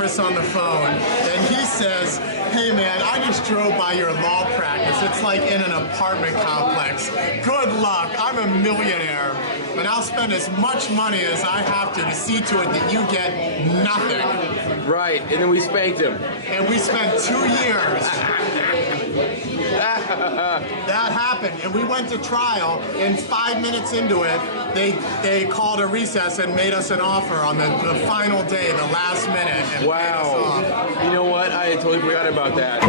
Chris on the phone, and he says, "Hey man, I just drove by your law practice. It's like in an apartment complex. Good luck. I'm a millionaire, and I'll spend as much money as I have to see to it that you get nothing." Right, and then we spanked him. And we spent 2 years. That happened, and we went to trial, and 5 minutes into it, they called a recess and made us an offer on the final day, the last minute, and paid us off. You know what? I totally forgot about that.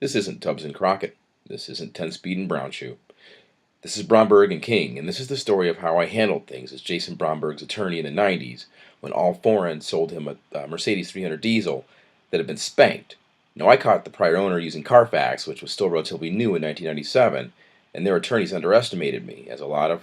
This isn't Tubbs and Crockett. This isn't 10-Speed and Brown Shoe. This is Bromberg and King, and this is the story of how I handled things as Jason Bromberg's attorney in the 90s when All Foreign sold him a Mercedes 300 diesel that had been spanked. Now, I caught the prior owner using Carfax, which was still relatively new in 1997, and their attorneys underestimated me, as a lot of,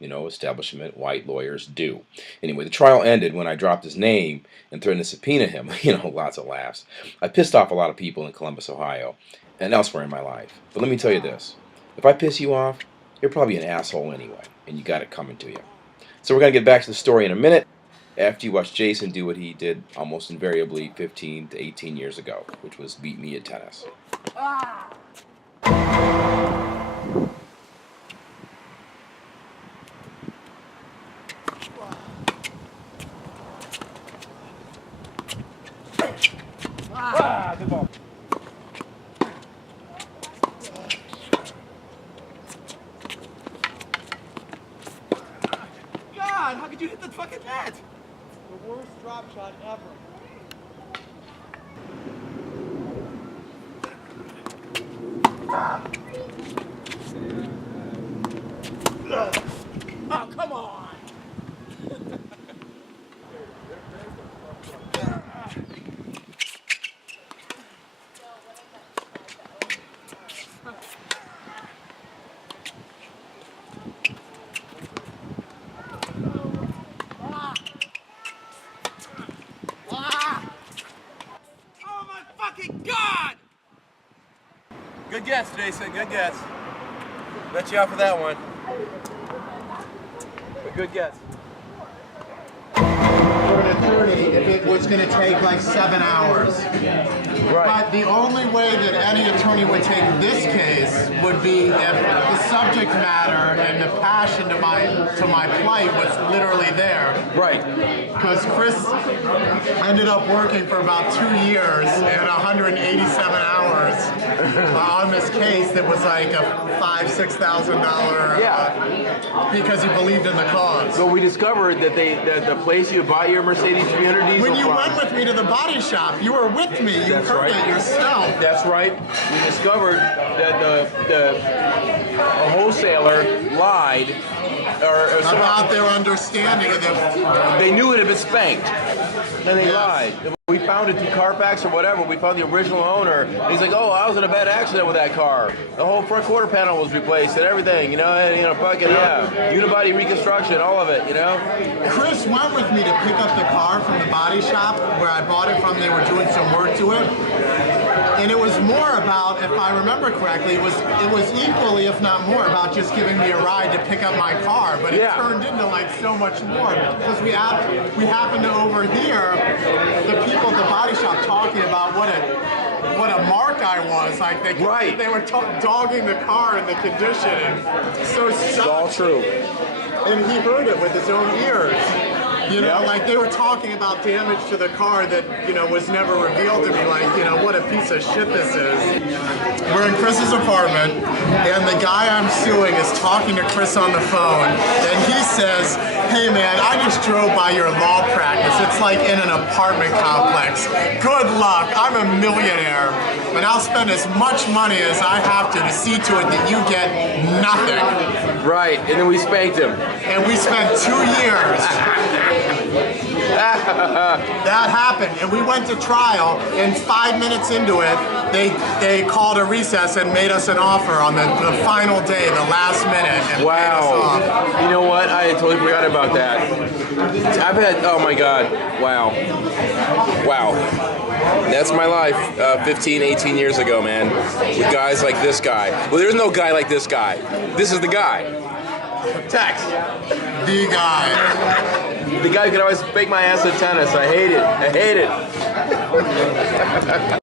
establishment white lawyers do. Anyway, the trial ended when I dropped his name and threatened to subpoena him. Lots of laughs. I pissed off a lot of people in Columbus, Ohio, and elsewhere in my life. But let me tell you this. If I piss you off, you're probably an asshole anyway, and you got it coming to you. So we're going to get back to the story in a minute, after you watch Jason do what he did almost invariably 15 to 18 years ago, which was beat me at tennis. Good ball. God, how could you hit the fucking net? The worst drop shot ever. Oh, come on! God! Good guess, Jason. Good guess. Bet you out for that one. But good guess. For an attorney, if it was going to take like 7 hours. Right. But the only way that any attorney would take this case would be if the subject matter and the passion to my plight was literally there. Right. Because Chris ended up working for about 2 years and 187 hours on this case that was like a $5,000-$6,000 because he believed in the cause. So we discovered that the place you buy your Mercedes 300 diesel When you from, went with me to the body shop, you were with me. You That's heard right. it yourself. That's right. We discovered that a wholesaler lied About their understanding of the... They knew it had been spanked, and they lied. We found it through Carfax or whatever. We found the original owner. And he's like, "Oh, I was in a bad accident with that car. The whole front quarter panel was replaced and everything. Fucking unibody reconstruction, all of it. Chris went with me to pick up the car from the body shop where I bought it from. They were doing some work to it. And it was more about, if I remember correctly, it was equally, if not more, about just giving me a ride to pick up my car. But it turned into like so much more because we happened to overhear the people at the body shop talking about what a mark I was. Like they were dogging the car and the condition, and so it's all true. And he heard it with his own ears. Like they were talking about damage to the car that, was never revealed to me. Like, what a piece of shit this is. We're in Chris's apartment, and the guy I'm suing is talking to Chris on the phone, and he says, "Hey man, I just drove by your law practice. It's like in an apartment complex. Good luck. I'm a millionaire, and I'll spend as much money as I have to see to it that you get nothing." Right, and then we spanked him. And we spent 2 years. That happened, and we went to trial, and 5 minutes into it, they called a recess and made us an offer on the final day, the last minute, and paid us off. You know what? I totally forgot about that. Oh my God, wow. That's my life 15, 18 years ago, man, with guys like this guy. Well, there's no guy like this guy. This is the guy. Tex. The guy. The guy who can always fake my ass at tennis. I hate it. I hate it.